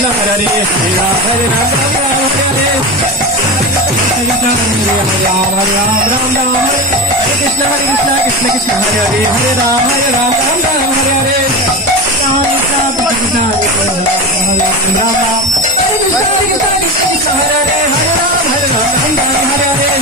Krishna Hare Hare Hare Ram Ram Ram Hare Hare Hare Ram Ram Ram Hare Krishna Krishna Krishna Hare Hare Hare Ram Ram Ram Hare Hare Ram Ram Krishna Hare Ram Ram Krishna Krishna Hare Hare Hare Ram Ram Ram Hare Hare